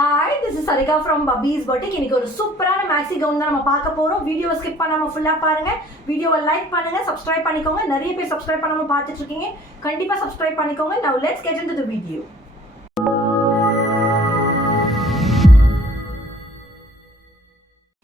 Hi, this is Sarika from Bubby's Boutique. இன்னைக்கு ஒரு சூப்பரான மேக்ஸி கவுன் தான் நம்ம பார்க்க போறோம். வீடியோவை ஸ்கிப் பண்ணாம ஃபுல்லா பாருங்க. வீடியோவை லைக் பண்ணுங்க, சப்ஸ்கிரைப் பண்ணிக்கோங்க. நிறைய பேர் சப்ஸ்கிரைப் பண்ணாம பார்த்துட்டு இருக்கீங்க. கண்டிப்பா சப்ஸ்கிரைப் பண்ணிக்கோங்க. Now let's get into the video.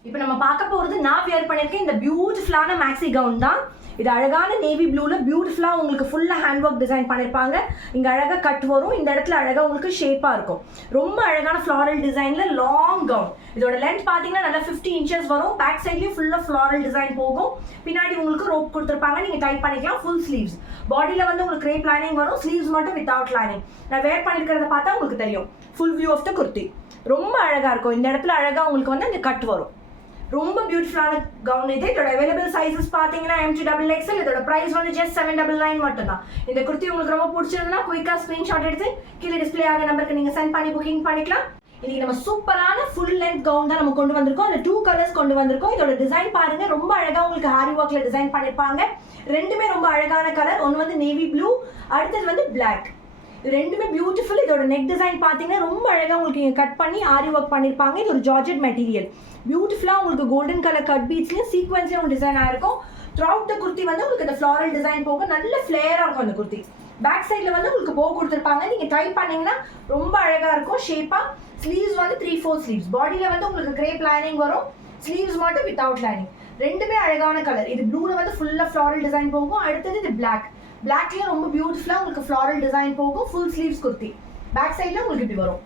இப்போ நம்ம பார்க்க போறது நான் வியர் பண்ணிருக்கேன் இந்த பியூட்டிஃபுல்லான மேக்ஸி கவுன் தான். இது அழகான நேவி ப்ளூல பியூட்டிஃபுல்லா உங்களுக்கு ஃபுல்லா ஹேண்ட் ஒர்க் டிசைன் பண்ணிருப்பாங்க. இங்க அழகா கட் வரும், இந்த இடத்துல அழகா உங்களுக்கு ஷேப்பா இருக்கும். ரொம்ப அழகான ஃப்ளாரல் டிசைன்ல லாங் கவுன். இதோட லென்த் பாத்தீங்கன்னா நல்லா 50 இன்ச்சஸ் வரும். பேக் சைட்லயும் ஃபுல்லா ஃப்ளாரல் டிசைன் போகும். பின்னாடி உங்களுக்கு ரோப் கொடுத்துருப்பாங்க, நீங்க டைட் பண்ணிக்கலாம். ஃபுல் ஸ்லீவ்ஸ், பாடியில வந்து உங்களுக்கு கிரேப் லைனிங் வரும். ஸ்லீவ்ஸ் மட்டும் வித்வுட் லைனிங். நான் வேர் பண்ணிருக்கிறத பார்த்தா உங்களுக்கு தெரியும். Full view of the kurti ரொம்ப அழகா இருக்கும். இந்த இடத்துல அழகா உங்களுக்கு வந்து இந்த கட் வரும். ரொம்ப பியூட்டிஃபுல்லான கவுன் இது. இதோட அவைலபிள் சைஸஸ் பார்த்தீங்கன்னா MT XXL. இதோட பிரைஸ் வந்து ஜஸ்ட் 799 மட்டும் தான். இந்த குர்த்தி உங்களுக்கு ரொம்ப பிடிச்சிருந்தா குயிக்கா ஸ்கிரீன்ஷாட் எடுத்து கீழே டிஸ்பிளே ஆகிற நம்பருக்கு நீங்க சென்ட் பண்ணி புக்கிங் பண்ணிக்கலாம். இன்னைக்கு நம்ம சூப்பரான ஃபுல் லென்த் கவுன் தான் நம்ம கொண்டு வந்திருக்கோம். அந்த 2 கலர்ஸ் கொண்டு வந்திருக்கோம். இதோட டிசைன் பாருங்க, ரொம்ப அழகா உங்களுக்கு ஹாரி ஒர்க்ல டிசைன் பண்ணிருப்பாங்க. ரெண்டுமே ரொம்ப அழகான கலர். ஒன்று வந்து நேவி ப்ளூ, அடுத்தது வந்து பிளாக். ரெண்டுமே பியூட்டிஃபுல். இதோட நெக் டிசைன் பார்த்தீங்கன்னா ரொம்ப அழகாக உங்களுக்கு இங்கே கட் பண்ணி ஆரி ஒர்க் பண்ணியிருப்பாங்க. இது ஒரு ஜார்ஜெட் மெட்டீரியல். பியூட்டிஃபுல்லாக உங்களுக்கு கோல்டன் கலர் கட் பீட்ஸ்லையும் சீக்வன்ஸ்லையும் ஒரு டிசைன் ஆயிருக்கும். த்ரூஅவுட் த குர்த்தி வந்து உங்களுக்கு இந்த ஃப்ளாரல் டிசைன் போக நல்ல ஃப்ளேராக இருக்கும். அந்த குர்த்தி பேக் சைடில் வந்து உங்களுக்கு போ கொடுத்துருப்பாங்க. நீங்கள் ட்ரை பண்ணீங்கன்னா ரொம்ப அழகாக இருக்கும் ஷேப்பாக. ஸ்லீவ்ஸ் வந்து 3/4 ஸ்லீவ்ஸ். பாடியில் வந்து உங்களுக்கு கிரேப் லைனிங் வரும். ஸ்லீவ்ஸ் மட்டும் வித்வுட் லைனிங். ரெண்டுமே அழகான கலர். இது ப்ளூவில் வந்து ஃபுல்லாக ஃப்ளாரல் டிசைன் போகும். அடுத்தது இது பிளாக். பிளாக்லயும் ரொம்ப பியூட்டிஃபுல்லா உங்களுக்கு ஃப்ளாரல் டிசைன் போகும். Full sleeves kurti. பேக் சைட்ல உங்களுக்கு இப்படி வரும்.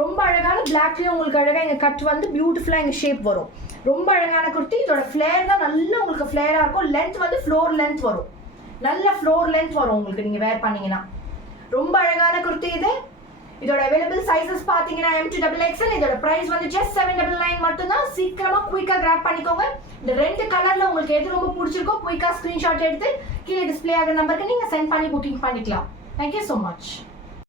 ரொம்ப அழகான பிளாக்லயும் உங்களுக்கு அழகா இங்க கட் வந்து பியூட்டிஃபுல்லா இங்க ஷேப் வரும். ரொம்ப அழகான குர்த்தி. இதோட ஃபிளேர் தான் நல்ல உங்களுக்கு ஃபிளேரா இருக்கும். லென்த் வந்து ஃப்ளோர் லென்த் வரும். நல்ல ஃப்ளோர் லென்த் வரும் உங்களுக்கு நீங்க வேர் பண்ணீங்கன்னா. ரொம்ப அழகான குர்த்தி இது. இதோட அவைலபிள் சைஸஸ் பாத்தீங்கன்னா MT XXL. இதோட பிரைஸ் வந்து ஜஸ்ட் 799 மட்டும் தான். சீக்கிரமா குயிக்கா கிராப் பண்ணிக்கோங்க. இந்த ரெண்டு கலர்ல உங்களுக்கு எது ரொம்ப பிடிச்சிருக்கோ குயிக்கா ஸ்கிரீன்ஷாட் எடுத்து கீழே டிஸ்பிளே ஆகிற நம்பருக்கு நீங்க சென்ட் பண்ணி புக்கிங் பண்ணிக்கலாம். Thank you so much.